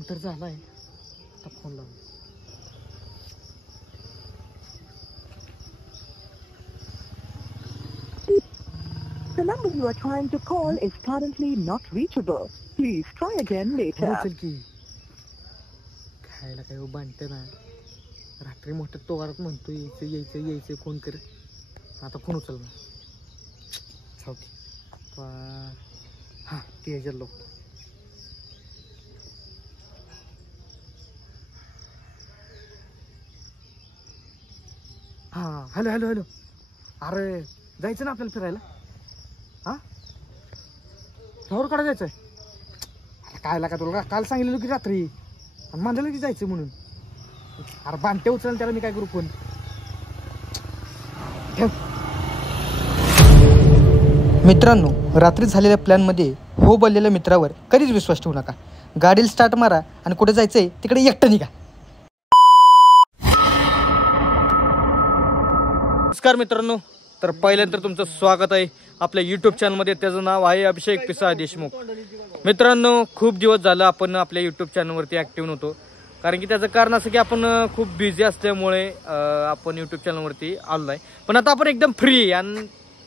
Time तर झालाय, आता फोन लावून. The number you are trying to call is currently not reachable. Please try again later. चल की खायला काय बांधते ना, रात्री मोठ्या तोवारात म्हणतो यायचं यायचं यायचं फोन कर. आता फोन उचल ना. हां ते ह्याच्यात लोक. हां हॅलो हॅलो हॅलो. अरे जायचं ना आपल्याला फिरायला. हां फ्लावर काढा जायचं आहे. अरे काय का तुला काल सांगितलं की रात्री, आणि म्हणलं की जायचं म्हणून. अरे बांधते उचल त्याला मी काय करू फोन. मित्रांनो, रात्री झालेल्या प्लॅनमध्ये हो बोललेल्या मित्रावर कधीच विश्वास ठेवू नका. गाडीला स्टार्ट मारा आणि कुठे जायचंय तिकडे एकटं निघा. नमस्कार मित्रांनो, तर पहिल्यांदा तुमचं स्वागत आहे आपल्या यूट्यूब चॅनलमध्ये. त्याचं नाव आहे अभिषेक पिसाळ देशमुख. मित्रांनो, खूप दिवस झालं आपण आपल्या यूट्यूब चॅनलवरती ॲक्टिव्ह नव्हतो, कारण की त्याचं कारण असं की आपण खूप बिझी असल्यामुळे आपण यूट्यूब चॅनलवरती आलो आहे. पण आता आपण एकदम फ्री, आणि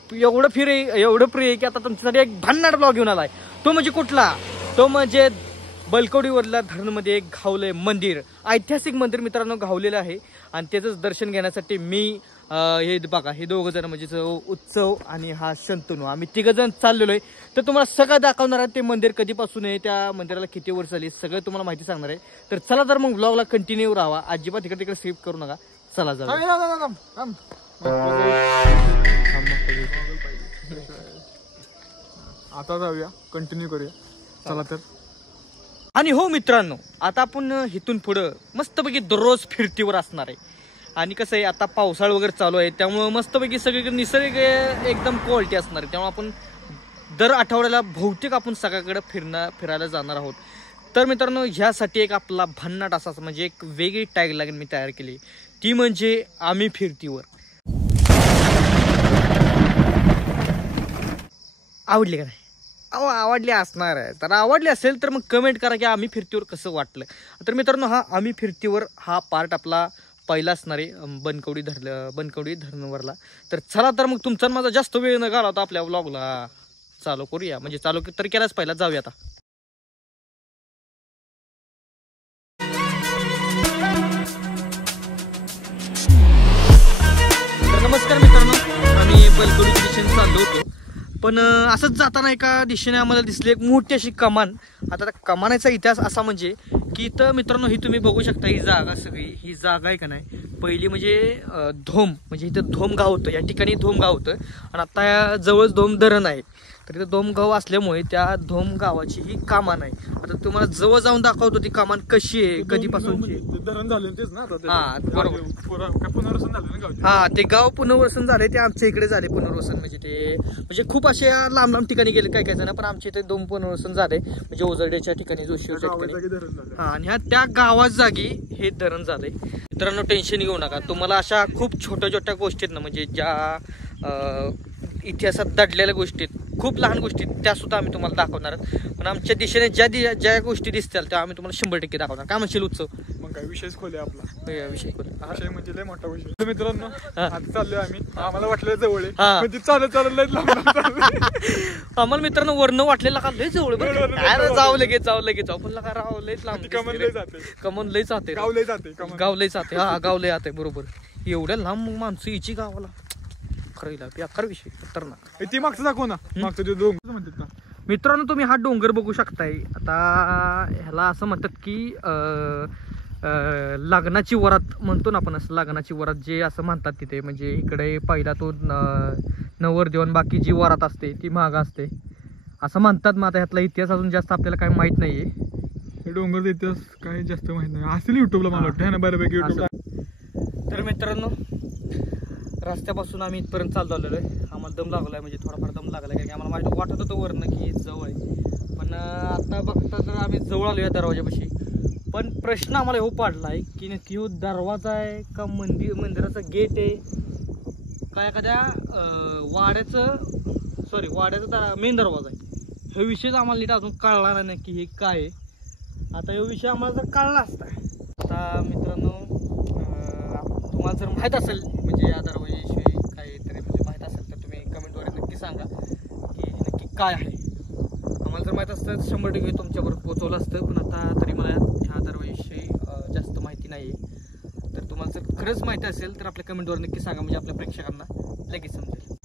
एवढं फ्री आहे की आता तुमच्यासाठी एक भन्नाट ब्लॉग घेऊन आलाय. तो म्हणजे कुठला? तो म्हणजे बलकवडीवरल्या धरणमध्ये एक घावलंय मंदिर, ऐतिहासिक मंदिर मित्रांनो घावलेलं आहे. आणि त्याचंच दर्शन घेण्यासाठी मी हे बघा, हे दोघं जण म्हणजे उत्सव आणि हा शंतनू, आम्ही तिघं जण चाललेलो आहे. तर तुम्हाला सगळं दाखवणार आहे. ते मंदिर कधीपासून आहे, त्या मंदिराला किती वर्ष झाली, सगळं तुम्हाला माहिती सांगणार आहे. तर चला तर मग ब्लॉगला कंटिन्यू राहा, अजिबात इकडे तिकडे स्किप करू नका. चला जाऊ. आता जाऊया, कंटिन्यू करूया. चला तर. आणि हो मित्रांनो, आता आपण इथून पुढं मस्तपैकी दररोज फिरतीवर असणार आहे. आणि कसं आहे, आता पावसाळा वगैरे चालू आहे, त्यामुळं मस्तपैकी सगळीकडे निसर्ग एकदम क्वालिटी असणार आहे. त्यामुळे आपण दर आठवड्याला बहुतेक आपण सगळ्याकडे फिरायला जाणार आहोत. तर मित्रांनो, ह्यासाठी एक आपला भन्नाट असा म्हणजे एक वेगळी टॅगलाईन मी तयार केली, ती म्हणजे आम्ही फिरतीवर. आवडली का नाही? अहो आवडली असणार आहे. तर आवडली असेल तर मग कमेंट करा की आम्ही फिरतीवर कसं वाटलं. तर मित्रांनो, हा आम्ही फिरतीवर हा पार्ट आपला पहिला असणार आहे बनकवडी धरणवरला. तर चला तर मग तुमचा माझा जास्त वेळ न घालवता आपल्या व्लॉगला चालू करूया. म्हणजे चालू तर केलाच पहिला, जाऊया आता. तर नमस्कार मित्रांनो, आम्ही बलकवडी दिशेने चाललो होतो. पण असंच जाताना एका दिशेने आम्हाला दिसली एक मोठी अशी कमान. आता त्या कमानाचा इतिहास असा म्हणजे की इथं मित्रांनो, ही तुम्ही बघू शकता, ही जागा सगळी ही जागा आहे का नाही, पहिली म्हणजे धोम, म्हणजे इथं धोम गाव होतं. या ठिकाणी धोम गाव होतं, आणि आता जवळच धोम धरण आहे. तर इथं धोम गाव असल्यामुळे त्या धोम गावाची ही कमान आहे. आता तुम्हाला जवळ जाऊन दाखवतो ती कमान कशी आहे, कधीपासूनची. धरण झाले तेच ना. हा बरोबर. पुनर्वसन झालं ना गाव. हा, ते गाव पुनर्वसन झाले, ते आमच्या इकडे झाले पुनर्वसन. म्हणजे ते म्हणजे खूप असे लांब लांब ठिकाणी गेले काय काय जण, पण आमच्या इथे दोन पुनर्वसन झाले. म्हणजे ओझरड्याच्या ठिकाणी, जोशीच्या ठिकाणी. हा, आणि ह्या त्या गावात जागी हे धरण झालंय. मित्रांनो, टेन्शन घेऊ नका. तुम्हाला अशा खूप छोट्या छोट्या गोष्टी आहेत ना, म्हणजे ज्या इतिहासात दडलेल्या गोष्टी आहेत, खूप लहान गोष्टी, त्या सुद्धा आम्ही तुम्हाला दाखवणार. पण आमच्या दिशेने ज्या गोष्टी दिसतील त्या आम्ही तुम्हाला 100% दाखवणार. काय म्हणशील उत्सव? मग काय विषयच खोले आपला. विषय म्हणजे लय मोठा विषय. तर मित्रांनो, आता चाललोय आम्ही. आम्हाला वाटलं जवळ हा. आहे, चालत लय लांब आम्हाला मित्रांनो वरनं वाटलेलं का लय जवळ, जाऊ लगेच जाऊ, पण लगा राव लयच लांब. कमन लय जाते, कमन लय जाते, गाव लय जाते, गाव लय जाते. हा, गाव लय जाते, बरोबर. एवढ्या लांब माणसं याची गावाला, खरं बेकार विषय, खतरनाक. ती मागचं दाखव ना, मागचं ते डोंगर म्हणतात ना. मित्रांनो, तुम्ही हा डोंगर बघू शकताय. आता ह्याला असं म्हणतात की लग्नाची वरात म्हणतो ना आपण, असं लग्नाची वरात जे असं म्हणतात तिथे. म्हणजे इकडे पहिला तो नवरदेव, बाकी जी वरात असते ती मागं असते असं म्हणतात. मग आता ह्यातला इतिहास अजून जास्त आपल्याला काही माहित नाहीये. डोंगर इतिहास काही जास्त माहित नाही असेल युट्यूबला, मला वाटतं ना बऱ्यापैकी युट्यूबला. तर मित्रांनो, रस्त्यापासून आम्ही इथपर्यंत चालू आलेलो आहे. आम्हाला दम लागलाय, म्हणजे थोडाफार दम लागलाय, कारण की आम्हाला माहिती वाटत होतं वरनं की जवळ आहे. पण आता बघता तर आम्ही जवळ आलो या दरवाजापाशी. पण प्रश्न आम्हाला हो पडलाय की नक्की हो दरवाजा आहे का मंदिराचं गेट आहे का एखाद्या वाड्याचा मेन दरवाजा आहे. हे विषयच आम्हाला नीट अजून कळला नाही नक्की हे काय आहे. आता हा विषय आम्हाला जर कळला असता, आता मित्रांनो तुम्हाला जर माहीत असेल म्हणजे या दरवाजाविषयी काहीतरी म्हणजे माहीत असेल तर तुम्ही कमेंटवर नक्की सांगा की नक्की काय आहे. आम्हाला जर माहीत असतं 100% तुमच्याबरोबर पोहोचवलं असतं, पण आता तरी मला ह्या दरवाजाविषयी जास्त माहिती नाही आहे. तर तुम्हाला जर खरंच माहिती असेल तर आपल्या कमेंटवर नक्की सांगा, म्हणजे आपल्या प्रेक्षकांना लगेच समजेल.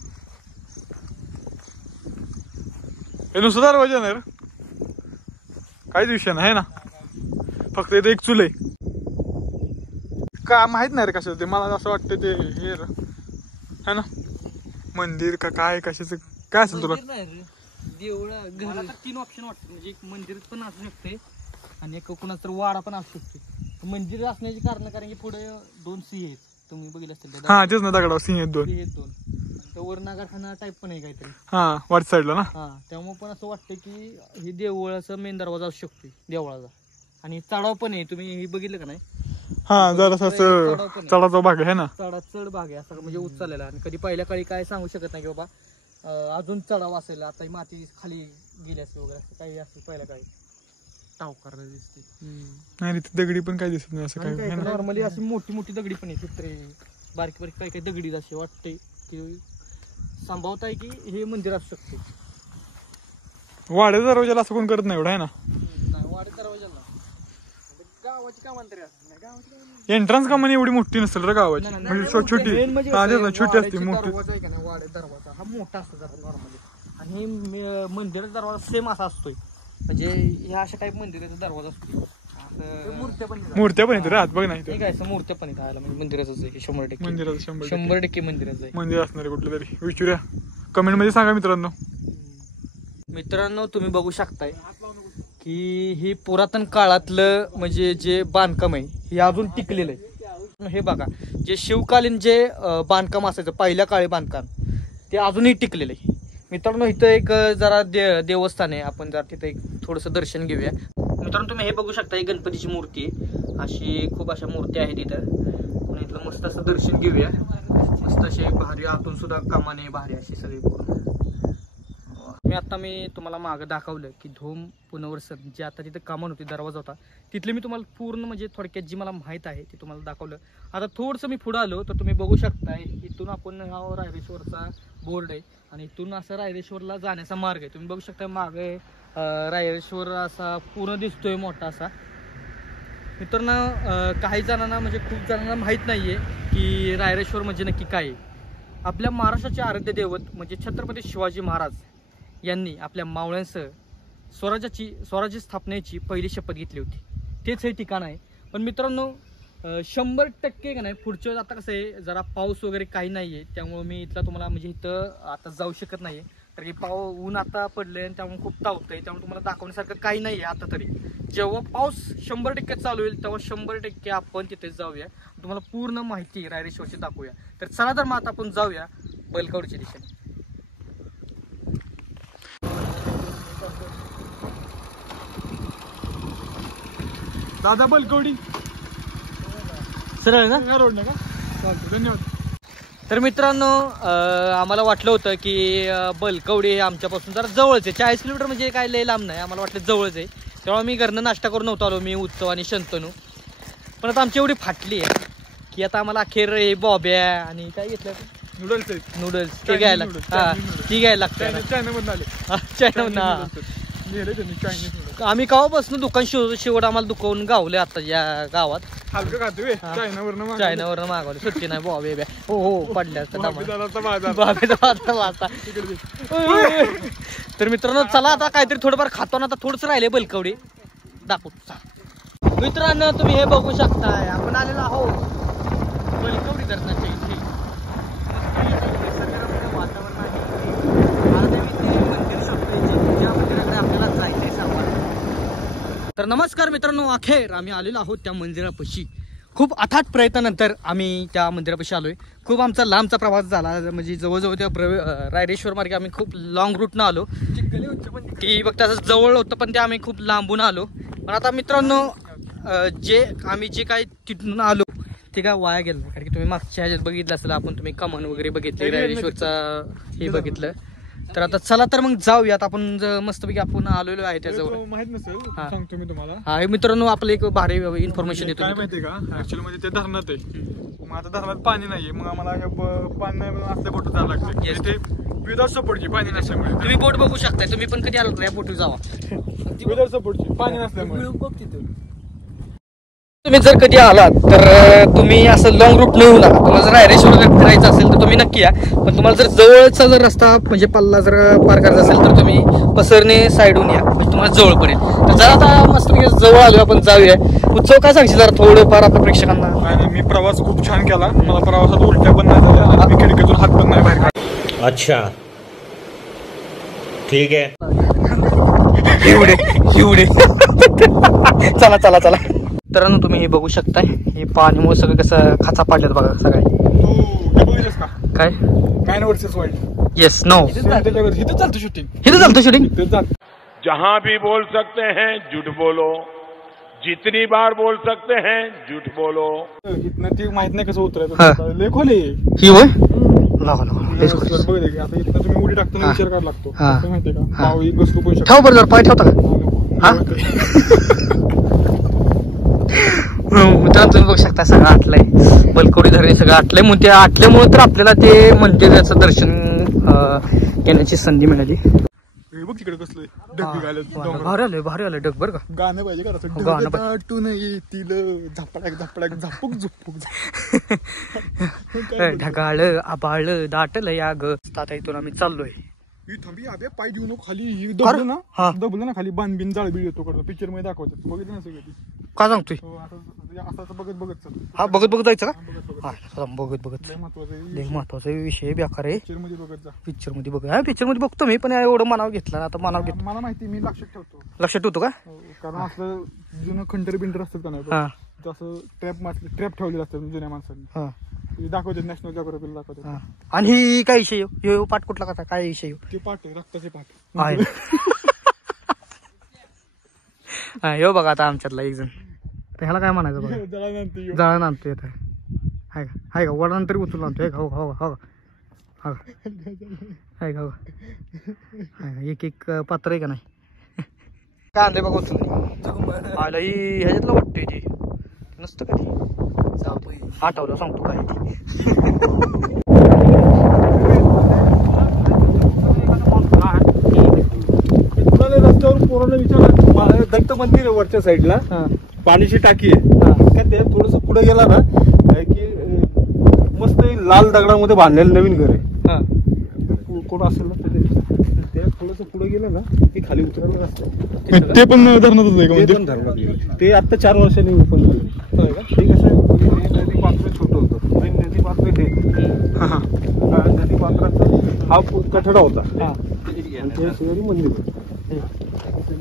हे नुसतं दरवाजा नाही रे, काहीच विषय नाही ना, फक्त इथे एक चूल आहे. का माहित नाही रे कशाचं ते, मला असं वाटतं ते हे है ना मंदिर का काय कशाचं काय असेल तुला. मला तर 3 ऑप्शन वाटतं, म्हणजे एक मंदिर पण असू शकते आणि एक कोणाचा तर वाडा पण असू शकते. मंदिर असण्याची कारण कारण की पुढे 2 सिंह आहेत, तुम्ही बघितलं असेल. हा तेच ना, दगडावर सिंह आहेत 2. सिंह आहेत 2. तर वर नागारखाना टाईप पण आहे काहीतरी. हा वाट साईडला ना. हा त्यामुळे पण असं वाटतं की हे देवळाचं मेन दरवाजा असू शकतो देवळाचा. आणि चढाव पण आहे, तुम्ही हे बघितलं का नाही. हा जरासा असं चढाचा भाग आहे ना, चढ भाग आहे असा म्हणजे उचललेला. आणि कधी पहिल्या काळी काय सांगू शकत नाही की बाबा अजून चढाव असेल, आता ही माती खाली गेली असेल वगैरे असं काही असेल पहिल्या काळी. टाव करायला दिसते नाही रे, ते दगडी पण काय दिसत नाही असं काय. नॉर्मली अशी मोठी मोठी दगडी पण आहे, चित्रे बारीक बारीक काही काही दगडी असे वाटते की संभवत आहे की हे मंदिर असू शकते. वाड्या दरवाजाला असं कोण करत नाही एवढं आहे ना. वाडे दरवाजाला गावाची कामं तरी असतात, गावाची एंट्रन्स का म्हणे एवढी मोठी नसेल रे गावाची, म्हणजे छोटी. हा तेच ना, छोटी असते. मोठी दरवाजा आहे का नाही, वाडे दरवाजा हा मोठा असतो जरा नॉर्मली. आणि मंदिराचा दरवाजा सेम असा असतोय, म्हणजे ह्या अशा टाईप मंदिराचा दरवाजा असतो. मूर्त्या पण येते रे, हात बघ नाही काय असं मूर्त्या पण येत आला, म्हणजे मंदिराचंच आहे 100%. मंदिराचं 100% मंदिराचं आहे. मंदिर असणार आहे कुठलं तरी, विचारूया कमेंट मध्ये सांगा मित्रांनो. मित्रांनो तुम्ही बघू शकताय की ही पुरातन काळातलं म्हणजे जे बांधकाम आहे हे अजून टिकलेलं आहे. हे बघा, जे शिवकालीन जे बांधकाम असायचं पहिल्या काळी बांधकाम ते अजूनही टिकलेलं आहे. मित्रांनो इथं एक जरा देवस्थान आहे, आपण जरा तिथं एक थोडंसं दर्शन घेऊया. मित्रांनो तुम्ही हे बघू शकता, ही गणपतीची मूर्ती आहे. अशी खूप अशा मूर्ती आहेत इथं. इथलं मस्त असं दर्शन घेऊया. मस्त असे भारी, आतून सुद्धा कमाने भारी अशी सगळी. मी तुम्हाला मागं दाखवलं की धोम पुनर्वसन जे आता तिथं कमान होती, दरवाजा होता, तिथले मी तुम्हाला पूर्ण म्हणजे थोडक्यात जी मला माहीत आहे ते तुम्हाला दाखवलं. आता थोडंसं मी पुढं आलो तर तुम्ही बघू शकताय इथून आपण हा रायरेश्वरचा बोर्ड आहे आणि इथून असं रायरेश्वरला जाण्याचा मार्ग आहे. तुम्ही बघू शकता मागे रायरेश्वर असा पूर्ण दिसतोय मोठा असा. मित्रांनो काही जणांना म्हणजे खूप जणांना माहीत नाहीये की रायरेश्वर म्हणजे नक्की काय आहे. आपल्या महाराष्ट्राचे आराध्य दैवत म्हणजे छत्रपती शिवाजी महाराज यांनी आपल्या मावळ्यांसह स्वराज्य स्थापनेची पहिली शपथ घेतली होती. तेच हे ठिकाण आहे. पण मित्रांनो 100% का नाही पुढच्या वेळेस आता कसं आहे जरा पाऊस वगैरे काही नाही आहे, त्यामुळे मी इथला तुम्हाला म्हणजे इथं आता जाऊ शकत नाही आहे. तर की ऊन आता पडले आणि त्यामुळे खूप तावतंय, त्यामुळे तुम्हाला दाखवण्यासारखं काही नाही आहे आता तरी. जेव्हा पाऊस 100% चालू होईल तेव्हा 100% आपण तिथे जाऊया, तुम्हाला पूर्ण माहिती रायरेश्वरची दाखवूया. तर चला तर मग आता आपण जाऊया बैलकवडीच्या दिशेने. दादा बैलकवडी सरळ ना रोड नाही का, चालतं, धन्यवाद. तर मित्रांनो आम्हाला वाटलं होतं की बैलकवडी हे आमच्यापासून जरा जवळच आहे, 40 किलोमीटर म्हणजे काय लय लांब नाही, आम्हाला वाटलं जवळच आहे. तेव्हा मी घरनं नाश्ता करून नव्हतो आलो, मी उत्सव आणि शंतनू. पण आता आमची एवढी फाटली आहे की आता आम्हाला अखेर बॉब्या आणि काय घेतलं नूडल्स आहेत, नूडल्स ते घ्यायला, हा ती घ्यायला लागतं. चायनामधून आले, चायना. आम्ही गावापासून दुकान शेवट आम्हाला दुकान गावले आता या गावात. हलकं खातोय चायनावरनं मागवले, सुट्टी नाही बॉबे ब्या. हो पडल्या तर मित्रांनो चला आता काहीतरी थोडंफार खातो ना, आता थोडंच राहिले बैलकवडी दाखवू. मित्रांनो तुम्ही हे बघू शकताय आपण आलेलो आहोत बैलकवडी धरणाच्या इथे. वातावरण आहे, मंदिर शोधतोय ज्या मंदिराकडे आपल्याला जायचंय सांगा. तर नमस्कार मित्रांनो, अखेर आम्ही आलेलो आहोत त्या मंदिरापाशी. खूप अथाट प्रयत्नानंतर आम्ही त्या मंदिरापाशी आलोय. खूप आमचा लांबचा प्रवास झाला, म्हणजे जवळजवळ त्या रायरेश्वर मार्गे आम्ही खूप लॉंग रूटनं आलो की बघ त्याचं जवळ होतं पण ते आम्ही खूप लांबून आलो. पण आता मित्रांनो आम्ही जे काय तिथून आलो ते काय वाया गेलं नाही, कारण की तुम्ही मागच्या ह्याच्यात बघितलं असेल आपण, तुम्ही कमान वगैरे बघितले, रायरेश्वरचा हे बघितलं. तर आता चला तर मग जाऊयात आपण मस्तपैकी आपण आलेलो आहे त्याजवळ. माहित नसेल हा. सांगतो मी तुम्हाला. हा हे मित्रांनो आपलं एक भारी इन्फॉर्मेशन काय देतो. माहितीये का ऍक्च्युअली मध्ये ते धरणात आहे. मग आता धरणात पाणी नाहीये मग आम्हाला पाणी नाही म्हणून असल्या बोट जावं लागतं. Yes. ते विदाउट सपोर्टची पाणी नसल्यामुळे. तुम्ही बोट बघू शकताय, तुम्ही पण कधी आलो तर या बोटीवर जावा. विदाउट सपोर्टची पाणी नसल्यामुळे. तुम्ही जर कधी आलात तर तुम्ही असं लॉंग रूट येऊ नका. तुम्हाला जर रायरेश्वरला फिरायचं असेल तर तुम्ही नक्की या. पण तुम्हाला जर जवळचा जर रस्ता म्हणजे पल्ला जर पार करायचा असेल तर तुम्ही पसरणे साईडून या, म्हणजे तुम्हाला जवळ पडेल. तर जरा आता मस्त जवळ आलो आपण जाऊया. उत्सव काय सांगशील जरा थोडंफार आपल्या प्रेक्षकांना? आणि मी प्रवास खूप छान केला. मला प्रवासात उलट्या पण नाही झाल्या आणि मी खिडकीतून हात पण नाही बाहेर काढला. अच्छा ठीक है. एवढे चला चला चला. मित्रांनो तुम्ही हे बघू शकताय, हे पाण्यामुळे सगळं कसं खाचा पाडल्यात बघा सगळे. तू बघितलंस का काय man versus wild? Yes no इथं चालतं शूटिंग. इथं चालतं शूटिंग. इथं चालतं. जहां भी बोल सकते हैं झूठ बोलो, जितनी बार बोल सकते हैं झूठ बोलो. इथनं ती माहित नाही कसं हा. उतरायचं. लय खोल आहे. ही होय लावा लावा सर बघितलं की आता इथनं तुम्ही उडी टाकताना हा. विचार करायला लागतो. हा. कसं माहितीये का हा. पाव एक घसरू पण शकतो. ठेव बरं जरा पाय ठेवता का? हा? मित्रांनो तुम्ही बघू शकता सगळं आटलंय, बलकवडी धरणे सगळं आटलंय. मग ते आटल्यामुळे तर आपल्याला ते मंदिराचं दर्शन घेण्याची संधी मिळाली. हे बघ तिकडे कसलं ढग घालत भारी आलं डग बरं का. गाणं पाहिजे का असं गाणं ढग दाटून येतील झपडाक झपडाक झपुक झुपुक. ढगाळ आबाळ दाटलं या ग. आता इथून आम्ही चाललोय. ही थांबी अबे पाय देऊ नको खाली. ही दबलं ना हा. दबलं ना खाली बांधबीन जाळबीळ येतो करतो. पिक्चर मध्ये दाखवतात बघितलं ना सगळं. काय सांगतोय? असं बघत बघत चल. हा बघत बघत जायचं का? बघत हा चला, बघत बघत. लय महत्वाचं लय महत्वाचा विषय बेकार आहे. पिक्चर मध्ये बघत जा. पिक्चर मध्ये बघ. हा पिक्चर मध्ये बघतो मी, पण एवढं मनाव घेतला आता मनाव घेतो. मला माहिती मी लक्षात ठेवतो. लक्षात ठेवतो का? कारण असलं जुनं खंडर बिंडर असतात का नाही हा जसं ट्रॅप ठेवलेलं असतं जुन्या माणसांनी. हा ते दाखवतात नॅशनल जॉग्राफीला दाखवतात. हा. आणि ही काय विषय ह्यो पाठ कुठला कसा काय विषय ते पाठ आहे रक्ताचे पाठ. आहे? हा ह्यो बघा आता आमच्यातला एक जण. तर ह्याला काय म्हणायचं बघा? जरा नंतर येऊ. जाळं आणतो येत आहे का वडानं तरी उचलून आणतो. हे हो हो हो हा आहे का हो एक एक पात्र आहे का नाही? काय आणते बघा उचलून आला ही ह्याच्यातलं वाटतंय ती नसतं कधी आठवलं सांगतो काय ती. रस्त्यावर पोरांना विचारलं दत्त मंदिर आहे वरच्या साईडला, पाण्याची टाकी आहे का ते थोडस पुढे गेला ना की मस्त लाल दगडामध्ये बांधलेलं नवीन घर आहे. कोण असेल ना ते थोडस पुढे गेलं ना की खाली उतरायला रस्ता. ते पण धरणातच आहे का ते मंदिर? पण धरणात ते आता 4 वर्षांनी ओपन झालं. ते कसं आहे नदी पात्र छोटं होतं. नदी पात्र हे नदी पात्राचा हा कठडा होता आणि ते सगळी मंदिर होतं.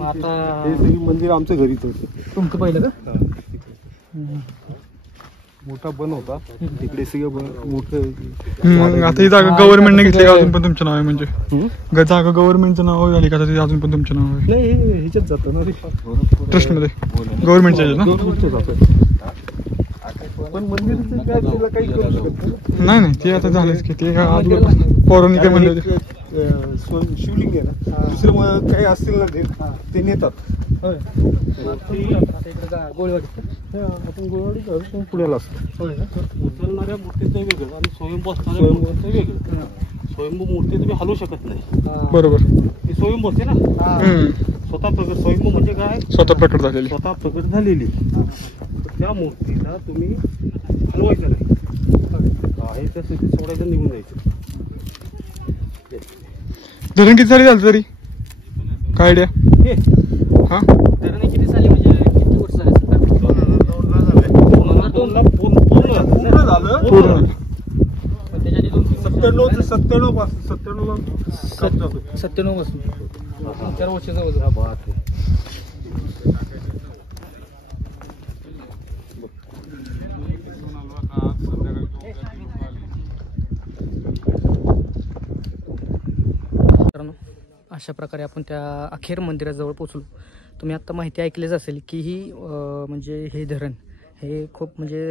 आता हे सगळी मंदिर आमच्या घरीच होतं. तुमचं पहिलं का? मोठा बन होता तिकडे सगळं मोठं. आता ही जागा गव्हर्नमेंटने घेतली का अजून पण तुमचं नाव आहे? म्हणजे जागा गव्हर्नमेंटचं नाव झाली का ती अजून पण तुमचं नाव आहे? नाही हे ह्याच्यात जातं ना रे ट्रस्ट मध्ये गव्हर्नमेंटच्या ना? गव्हर्नमेंटचं जातं. पण मंदिराचं काय त्याला काही करू शकत नाही नाही ते आता झालंच की ते पौराणिक आहे म्हणलं ते. शिवलिंग आहे ना दुसरं काही असतील ना ते नेतात. आपण गोळवाडी पुण्याला असतो. उचलणाऱ्या मूर्तीचं वेगळं आणि स्वयंभू असणाऱ्या मूर्तीचं वेगळं. स्वयंभू मूर्ती तुम्ही हलवू शकत नाही. बरोबर. ती स्वयंभू असते ना स्वतः प्रकट. स्वयंभू म्हणजे काय? स्वतः प्रकट झालेली. स्वतः प्रकट झालेली. तर त्या मूर्तीला तुम्ही हलवायचं नाही. आहे त्या स्थितीत सोडायचं, निघून जायचं. धरण किती साली झालं तरी काय आयडिया? हे हा धरणे किती झाली म्हणजे किती वर्ष झाले? 2002ला पूर्ण झालं. पूर्ण पण त्याच्या आधी 97 ला 97 पासून 4 वर्ष जवळ. अशा प्रकारे आपण त्या अखेर मंदिराजवळ पोहोचलो. तुम्ही आता माहिती ऐकलीच असेल की ही म्हणजे हे धरण हे खूप म्हणजे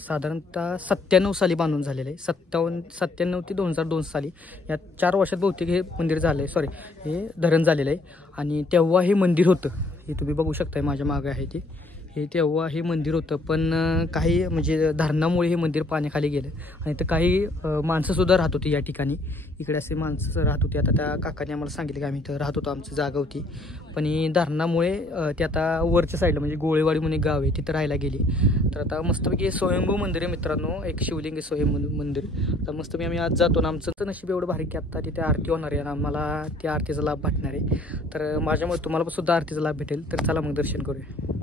साधारणतः 97 साली बांधून झालेलं आहे. 97 ते 2002 साली या 4 वर्षात बहुतेक हे मंदिर झालं आहे, सॉरी हे धरण झालेलं आहे. आणि तेव्हा हे मंदिर होतं, हे तुम्ही बघू शकताय माझ्या मागे आहे ते, हे तेव्हा हे मंदिर होतं. पण काही म्हणजे धरणामुळे हे मंदिर पाण्याखाली गेलं आणि तर काही माणसंसुद्धा राहत होती या ठिकाणी. इकडे असे माणसं राहत होती. आता त्या काकाने आम्हाला सांगितलं की आम्ही इथं राहत होतो, आमची जागा होती. पण ही धरणामुळे ते आता वरच्या साईडला म्हणजे गोळेवाडी म्हणून एक गाव आहे तिथं राहायला गेली. तर आता मस्तपैकी स्वयंभू मंदिर आहे मित्रांनो, एक शिवलिंग आहे स्वयंभू मंदिर. तर मस्तपैकी आम्ही आज जातो ना, आमचं तर नशीब एवढं भारी की आत्ता तिथे आरती होणार आहे आणि आम्हाला त्या आरतीचा लाभ भेटणार आहे. तर माझ्यामुळे तुम्हाला सुद्धा आरतीचा लाभ भेटेल. तर चला मग दर्शन करूया.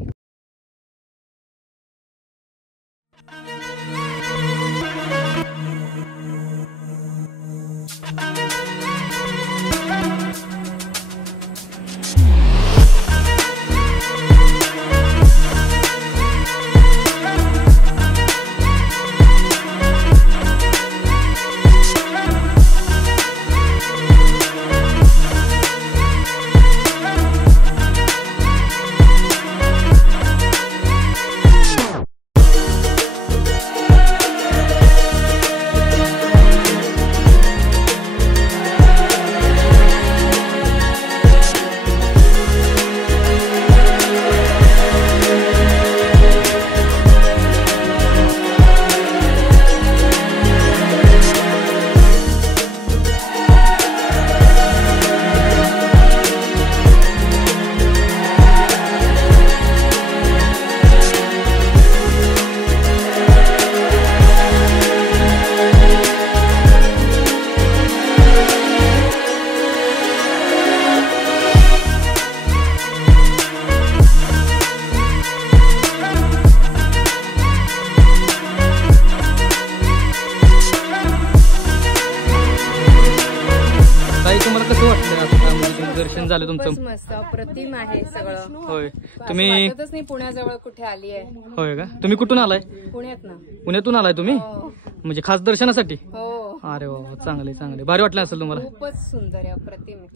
दर्शन झालं तुमचं? खूपच मस्त अप्रतिम आहे सगळं. होय, असं तुम्ही वाटतच नाही पुण्याजवळ कुठे आली आहे. होय का? तुम्ही कुठून आलाय? पुण्यात ना. पुण्यातून आलाय तुम्ही? हो. म्हणजे खास दर्शनासाठी? हो, अरे वा, चांगले चांगले, भारी वाटलं असेल तुम्हाला? खूपच सुंदर आहे, अप्रतिम आहे.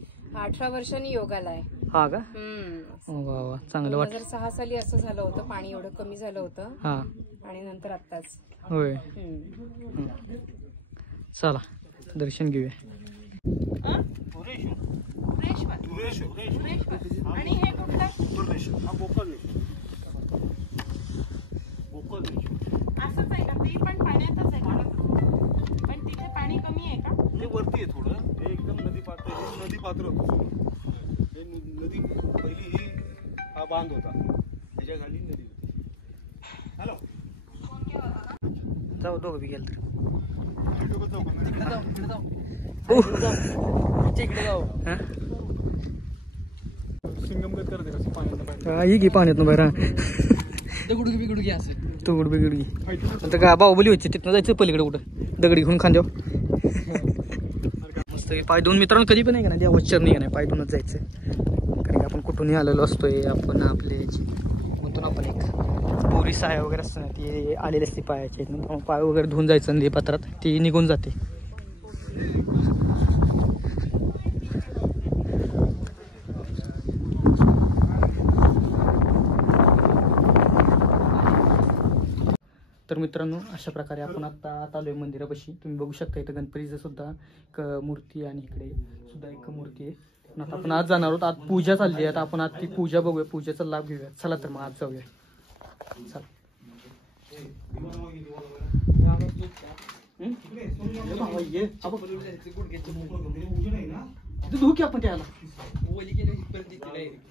18 वर्षांनी योगाला आहे. हा का? वा वा, चांगलं वाटलं. 2006 साली असं झालं होतं, पाणी एवढं कमी झालं होतं हा, आणि नंतर आत्ताच. होय. चला दर्शन घेऊया. असंच आहे का ते पण पाण्यातच आहे का? पण तिथे पाणी कमी आहे का? ते वरती आहे थोडं, हे एकदम नदी पात्र होतं. हे नदी पहिली ही हा बांध होता, त्याच्या खाली नदी होती. हॅलो, जाऊ दोघं बी गेल तर सिंगमगत करते कसं पाण्यात ही घे पाण्यात बाहेर. दगड बिगडगी आता का बाहुबली व्हायची तिथनं जायचं पलीकडे कुठं दगडी घेऊन खांद्यावर. मस्त पाय दोन मित्रांनो कधी पण नाही का ना देवाचर नाही का नाही, पाय दोनच जायचं. कारण की आपण कुठूनही आलेलो असतोय, आपण आपले म्हणतो ना आपण एक बोरी साया वगैरे असतं ना, ती आलेली असते पायाची, पाय वगैरे धुवून जायचं नदी पात्रात, ती निघून जाते. तर मित्रांनो अशा प्रकारे आपण आता आलोय मंदिरापाशी. तुम्ही बघू शकता इथं गणपतीचं सुद्धा एक मूर्ती आणि इकडे सुद्धा एक मूर्ती आहे. आता आपण आज जाणार आहोत, आज पूजा चालली आहे. आता आपण आज ती पूजा बघूया, पूजेचा लाभ घेऊया. चला तर मग आज जाऊया. चला धू की आपण त्याला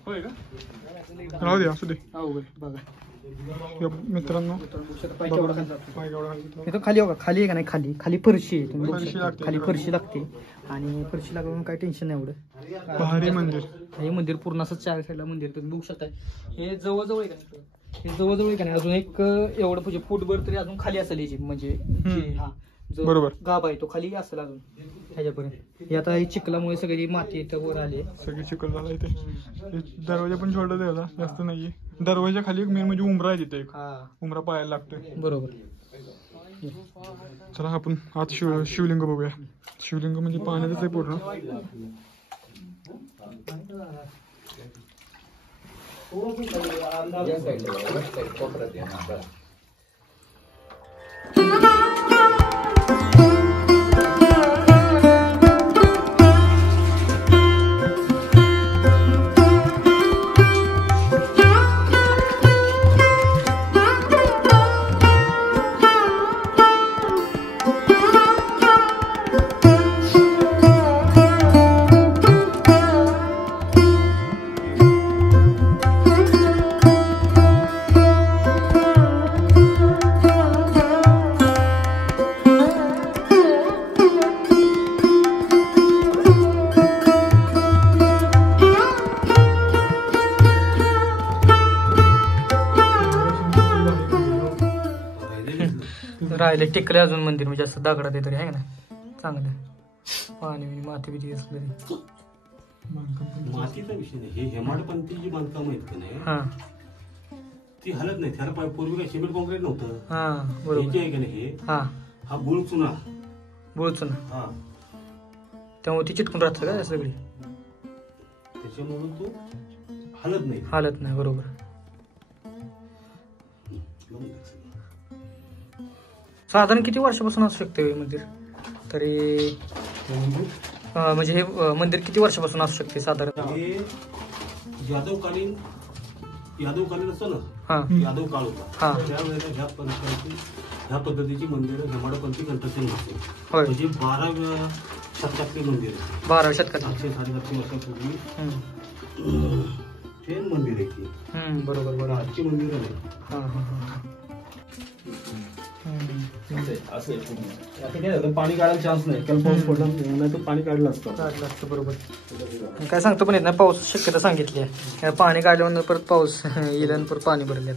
होय का? राहू दे, असू दे. बघा मित्रांनो इथं खाली बघा, खाली आहे का नाही, खाली खाली फरशी आहे. तुम्ही बघू फरशी शकता. लागते. खाली फरशी लागते आणि फरशी लागून काही टेन्शन नाही एवढं. भारी मंदिर. हे मंदिर पूर्ण असं 4 साईडला मंदिर तुम्ही बघू शकता. हे जवळजवळ आहे का नाही, हे जवळजवळ आहे का नाही, अजून एक एवढं म्हणजे फुटभर तरी अजून खाली असेल याची, म्हणजे हा जो बरोबर गाभा आहे तो खाली असेल अजून ह्याच्यापर्यंत. हे आता हे चिखलामुळे सगळी माती इथं वर आली, सगळी चिखल झाला इथे. दरवाजा पण छोटा द्यायला जास्त नाहीये. दरवाजा खाली एक मेन म्हणजे उमरा आहे तिथे, एक उमरा पाहायला लागतोय. बरोबर. चला आपण आज शिवलिंग बघूया. शिवलिंग म्हणजे पाण्यातच आहे पूर्ण. राहिले टिकले अजून मंदिर म्हणजे असं दगडात आहे तरी आहे ना चांगलं पाणी माती बिती असलं तरी. मातीचा विषय नाही, हे हेमाडपंथी जी बांधकाम आहेत का नाही हा ती हलत नाही. त्याला पूर्वी काय सिमेंट कॉन्क्रीट नव्हतं. हा हे बरोबर. जे आहे का नाही हे हा हा गुळ चुना. बोलतो ना हा त्यामुळे ती चिटकून राहतं का सगळी त्याच्यामुळे तू हलत नाही. हालत नाही. बरोबर. साधारण किती वर्षापासून असू शकते हे मंदिर तरी म्हणजे हे मंदिर किती वर्षापासून असू शकते साधारण? हे यादवकालीन असतो ना, हा यादव काळ होता. हा त्यावेळेला ह्या पद्धतीची मंदिरं हेमाडपंथी कंट्रक्शन होते. होय. म्हणजे 12व्या शतकातली मंदिर 12व्या शतकात. 700-750 वर्षापूर्वी जैन मंदिर आहे ती. बरोबर बरोबर. आजची मंदिर नाही. हा हा हा. पाणी काढायला चान्स नाही, कारण पाऊस पडला नाही तर पाणी काढलं असतं. बरोबर. काय सांगतो पण येत नाही, पाऊस शक्यता सांगितली आहे. पाणी काढल्यावर परत पाऊस येईल आणि परत पाणी भरले.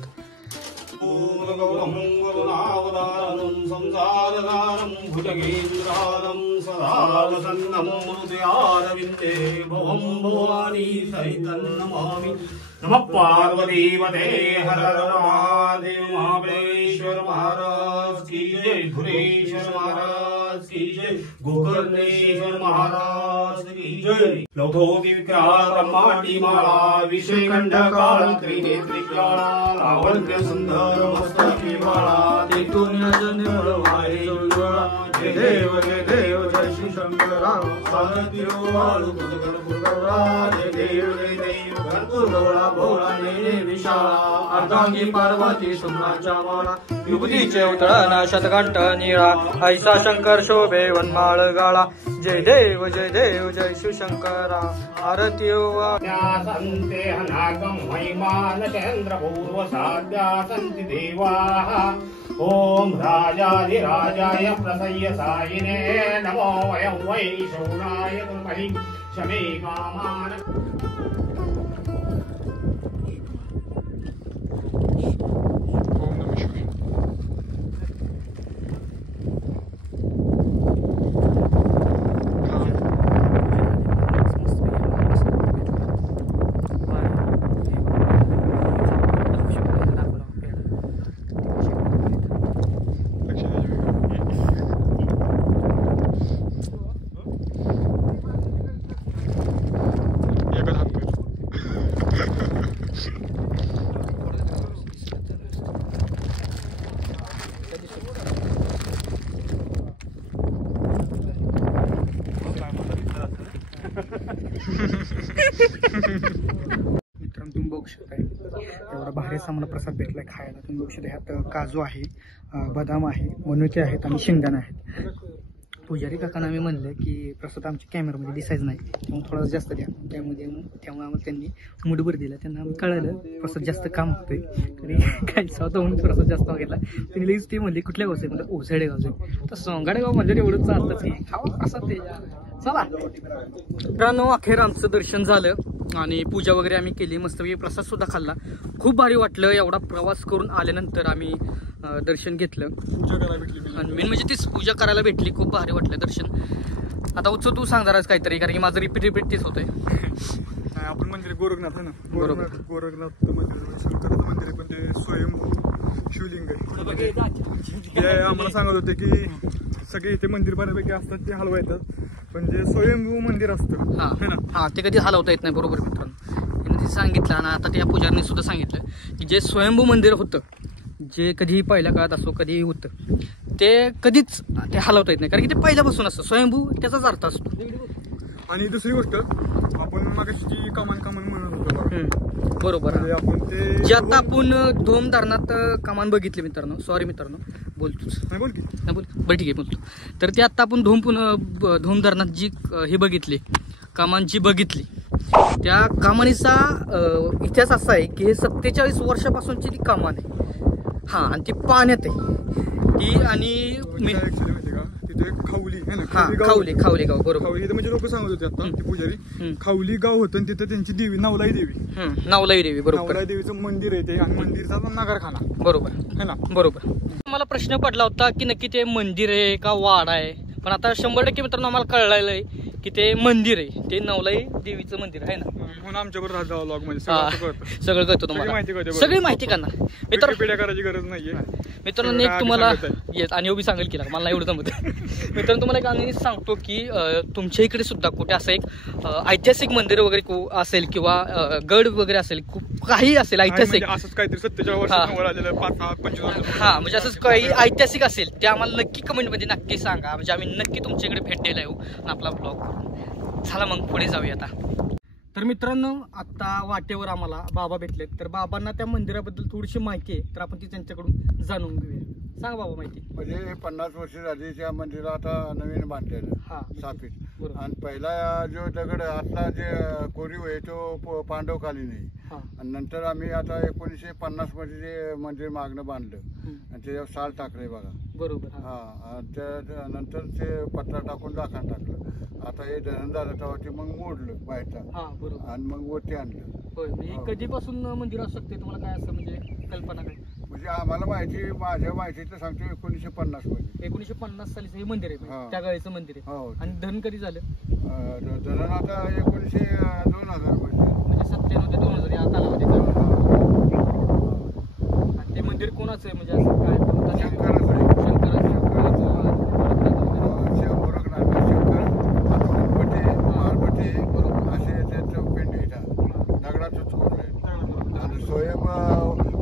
नमः पार्वतीपते हर हर महादेव. महाबळेश्वर महाराज की जय. धुरेश्वर महाराज की जय. गोकर्णेश्वर महाराज की जय. लौथोगी विक्राळ ब्रह्मांडी माळा विषय कंठकाळ त्रिनेत्री काळा लावण्य सुंदर मस्तकी बाळा तेथून निर्मळ जुळवा. जय देव जय देव जय श्री शंकरा सारथिवाळू गणपुरगौरा. जय देव जय देव गणपुरगौरा भोळा नेने विशाळा अर्धांगी पार्वती सुमनाच्या माळा युवतीचे उतळण शतकंठ निळा ऐसा शंकर शोभे वनमाळ गाळा. जय देव जय शिवशंकरा आरती संते अनागम महिमान चंद्रपूर्व साध्या संति देवा. ओम राजाधिराजाय प्रसय्य सायिने नमो वयं वै शौनाय तुमहि शमे कामान. मित्रांनो तुम्ही बघू शकताय एवढा भारी आम्हाला प्रसाद भेटलाय खायला. तुम्ही बघू शकता ह्यात काजू आहे, बदाम आहे, मनुके आहेत आणि शेंगदाणे आहेत. पुजारी काकांना आम्ही म्हणलं की प्रसाद आमच्या कॅमेरामध्ये दिसायचं नाही त्यामुळे थोडा जास्त द्या. त्यामुळे आम्हाला त्यांनी मुठभर दिला. त्यांना आम्ही कळालं प्रसाद जास्त काम होतंय कारण खायचा होता म्हणून प्रसाद जास्त मागितला. त्यांनी लगेच ते म्हणले कुठल्या गावचं आहे म्हणजे ओझाडे गावचं तर सोंगाडेगाव म्हणजे एवढं चालतंच की खावा प्रसाद ते. चला मित्रांनो अखेर आमचं दर्शन झालं आणि पूजा वगैरे आम्ही केली. मस्तपैकी प्रसाद सुद्धा खाल्ला. खूप भारी वाटलं. एवढा प्रवास करून आल्यानंतर आम्ही दर्शन घेतलं. पूजा करायला भेटली आणि मेन म्हणजे तीच पूजा करायला भेटली. खूप भारी वाटलं दर्शन. आता उत्सव तू सांगणारच काहीतरी कारण की माझं रिपीट तेच होतंय. आपण मंदिर गोरखनाथ आहे ना, बरोबर. गोरखनाथ मंदिर शंकराचं मंदिर आहे, पण ते स्वयंभू शिवलिंग आहे. ते आम्हाला सांगत होते की सगळे इथे मंदिर बऱ्यापैकी असतात ते हलवा येतात, पण जे स्वयंभू मंदिर असतं हा ते कधी हलवता येत नाही. बरोबर मित्रांनो यांनी ते सांगितलं आणि आता त्या पुजाऱ्यांनी सुद्धा सांगितलं की जे स्वयंभू मंदिर होतं जे कधीही पहिल्या काळात असो कधीही होतं ते कधीच ते हलवता येत नाही कारण की ते पहिल्यापासून असतं. स्वयंभू त्याचाच अर्थ असतो. आणि दुसरी गोष्ट आपण मागाशी जी कमान म्हणत होतो बरोबर. आपण ते जे आता आपण धोम धरणात कमान बघितली मित्रांनो. सॉरी मित्रांनो बोलतोच नाही बोल की नाही बोल बरं ठीक आहे बोलतो. तर ते आता आपण धोम धरणात जी हे बघितली कमान जी बघितली त्या कमानीचा इतिहास असा आहे की हे 47 वर्षापासूनची ती कमान आहे. हा आणि ती पाण्यात आहे ती. आणि ऍक्च्युली माहिती का ते खावली है ना, हा गाव खावली होतं. खावली गाव बरोबर. खावली इथं म्हणजे लोक सांगत होते आता ते पुजारी खावली गाव होतं आणि तिथं त्यांची देवी नवलाई देवी, नावलाई देवी बरोबर. नवलाई देवीचं मंदिर आहे ते आणि मंदिरचा नगरखाना बरोबर है ना. बरोबर. मला प्रश्न पडला होता की नक्की ते मंदिर आहे का वाडा आहे, पण आता 100% मित्रांनो आम्हाला कळलेलं आहे की ते मंदिर आहे, ते नवलाई देवीचं मंदिर आहे ना. म्हणून आमच्याकडे राहत जावं लॉग मध्ये हा, सगळं कळतं. सगळं कळतं सगळी तुम्हाला, माहिती कळते बरोबर. सगळी माहिती करणार मित्र. विकिपीडिया करायची गरज नाहीये. मित्रांनो एक तुम्हाला येत आणि बी सांगेल की मला नाही एवढं जमत. मित्रांनो तुम्हाला एक आणि सांगतो की तुमच्या इकडे सुद्धा कुठे असं एक ऐतिहासिक मंदिर वगैरे असेल किंवा गड वगैरे असेल, काही असेल ऐतिहासिक, म्हणजे असंच काहीतरी 47 वर्षांवर आलेलं 5-25 वर्ष. हा म्हणजे असंच काही ऐतिहासिक असेल ते आम्हाला नक्की कमेंटमध्ये नक्की सांगा, म्हणजे आम्ही नक्की तुमच्या इकडे भेट द्यायला येऊ आणि आपला ब्लॉग करू. चला मग पुढे जाऊया आता. तर मित्रांनो आता वाटेवर आम्हाला बाबा भेटलेत, तर बाबांना त्या मंदिराबद्दल थोडीशी माहिती आहे, तर आपण ती त्यांच्याकडून जाणून घेऊया. सांगा बाबा माहिती. म्हणजे 50 वर्ष झाली त्या मंदिरात आता नवीन बांधलेलं हा स्थापित. बरोबर. आणि पहिला जो दगड आतला जे कोरीव आहे तो पांडवकालीन आहे. हा आणि नंतर आम्ही आता 1950 मध्ये जे मंदिर मागणं बांधलं आणि त्याच्यावर साल टाकलंय बघा. बरोबर. हा आणि त्यानंतर ते पत्रा टाकून राखण टाकलं. आता हे धरण झालं तेव्हा ते मग मोडलं बाहेरचा हा बरोबर. आणि मग वरती आणलं. होय म्हणजे कधीपासून मंदिर असू शकते तुम्हाला काय असं म्हणजे कल्पना काय? म्हणजे आम्हाला माहिती, माझ्या माहितीचं सांगतो 1950 मध्ये. 1950 सालीचं हे मंदिर आहे, हा. त्या गाळीचं मंदिर आहे. हो. आणि धन कधी झालं? धरण आता 2000 मध्ये. म्हणजे 97 ते 2000 या कालावधीत. आणि ते मंदिर कोणाचं आहे म्हणजे असं काय बोलतात? शंकराचं आहे. शंकराचं. असे त्याचं पिंड येतात दगडाचंच कोरलंय. आणि स्वयं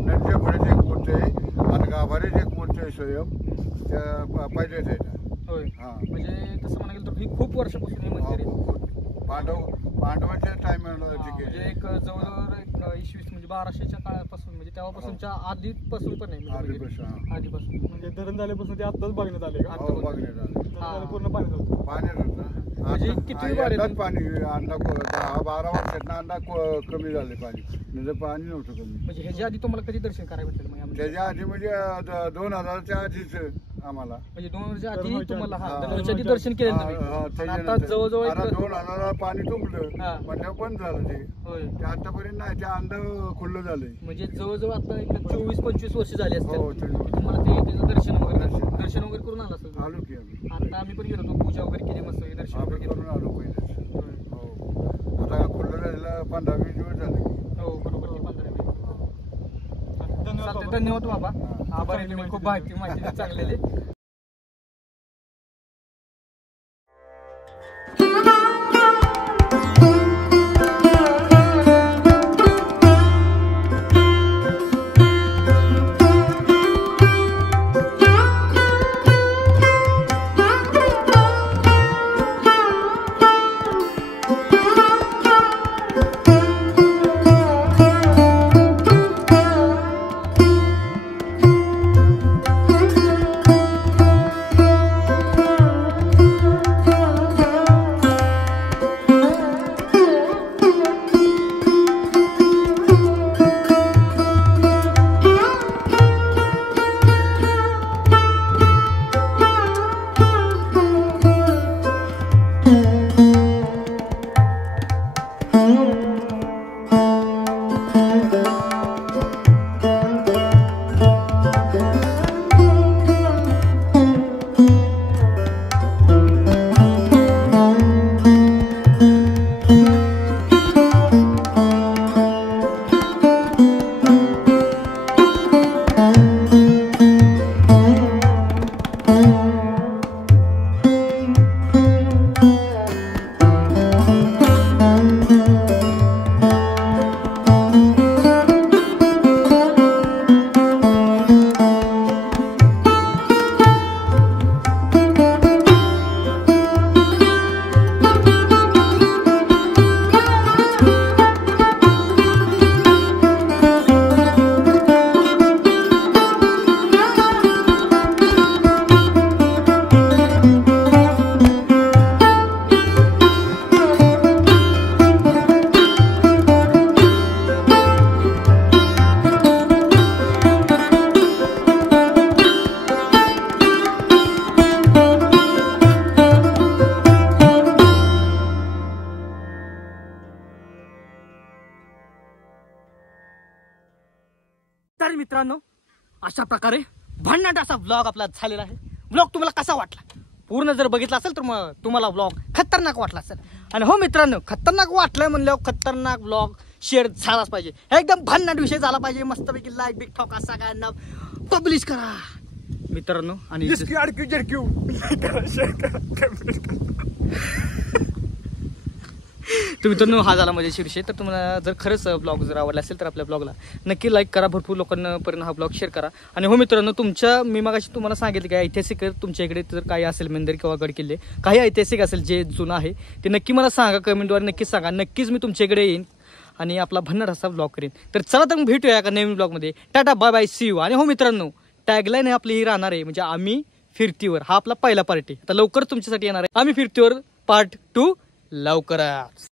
नदीच्या एक मूर्ती आहे आणि गाभारीच एक मूर्ती आहे स्वयं, त्या पहिलेच आहे. होय. हा म्हणजे तसं म्हणा गेलं तर ही खूप वर्षापासून हे मंदिर आहे. पांडवांच्या टायमाला म्हणजे एक जवळजवळ एक 21 म्हणजे 1200च्या काळापासून, म्हणजे तेव्हापासूनच्या आधीपासून पण आहे म्हणजे आधीपासून. म्हणजे धरण झाल्यापासून ते आत्ताच बघण्यात आले का? बघण्यात आलं. धरण झालं पूर्ण पाणी होतं. पाण्यात होतं. म्हणजे किती बार आता पाणी अंदा 12 वर्षात अंदा कमी झाले पाणी, म्हणजे पाणी नव्हतं कमी. म्हणजे ह्याच्या आधी तुम्हाला कधी दर्शन करायला भेटलं मग या मंदिरात? त्याच्या आधी म्हणजे 2000च्या आधीच आम्हाला, म्हणजे 2000च्या आधी तुम्हाला हा. धर्माच्या आधी दर्शन केलं हा, तुम्ही. त्याच्यानंतर. आता जवळजवळ आता एक- 2000 पाणी हा. तुंबलं म्हणजे बंद झालं ते. होय. ते आतापर्यंत नाही, ते अंदा खुल्लं झालंय. म्हणजे जवळजवळ आता एक 24-25 वर्ष झाली असतील. हो, ते- तुम्हाला ते त्याचं दर्शन वगैरे करून आलं असेल. आलो की आम्ही. आता आम्ही पण गेलो होतो, पूजा वगैरे केली मस्त, दर्शन आम्ही वगैरे करून केलं. आलो पहिलेच. होय. हो. आता खुल्लं झालेलं 15-20 दिवस झाले. हो बरोबर की 15 मिनिट. धन्यवाद चालतंय, बाबा. धन्यवाद बाबा. आभार आहे, तुम्ही खूप माहिती चांगलेली. तर मित्रांनो अशा प्रकारे भन्नाट असा व्लॉग आपला झालेला आहे. व्लॉग तुम्हाला कसा वाटला पूर्ण जर बघितला असेल तर मग तुम्हाला व्लॉग खतरनाक वाटला असेल. आणि हो मित्रांनो खतरनाक वाटलंय म्हणल्यावर खतरनाक व्लॉग शेअर झालाच पाहिजे. एकदम भन्नाट विषय झाला पाहिजे. मस्तपैकी लाईक बिग ठोका सगळ्यांना पब्लिश करा मित्रांनो. आणि तर मित्रांनो हा झाला मजेशीर विषय. तर तुम्हाला जर खरंच ब्लॉग जर आवडला असेल तर आपल्या ब्लॉगला नक्की लाईक करा. भरपूर लोकांपर्यंत हा ब्लॉग शेअर करा. आणि हो मित्रांनो तुमच्या मी मगाशी तुम्हाला सांगितलं की ऐतिहासिक तुमच्या इकडे जर काही असेल मंदिर किंवा गड किल्ले काही ऐतिहासिक असेल जे जुनं आहे ते नक्की मला सांगा. कमेंटद्वारे नक्कीच सांगा. नक्कीच मी तुमच्या इकडे येईन आणि आपला भन्नाट असा ब्लॉग करेन. तर चला तर भेटूया का नवीन ब्लॉगमध्ये. Tata bye bye see you. आणि हो मित्रांनो टॅगलाईन हे आपली ही राहणार आहे म्हणजे आम्ही फिरतीवर हा आपला पहिला पार्टी. आता लवकर तुमच्यासाठी येणार आहे आम्ही फिरतीवर पार्ट 2 लवकरच.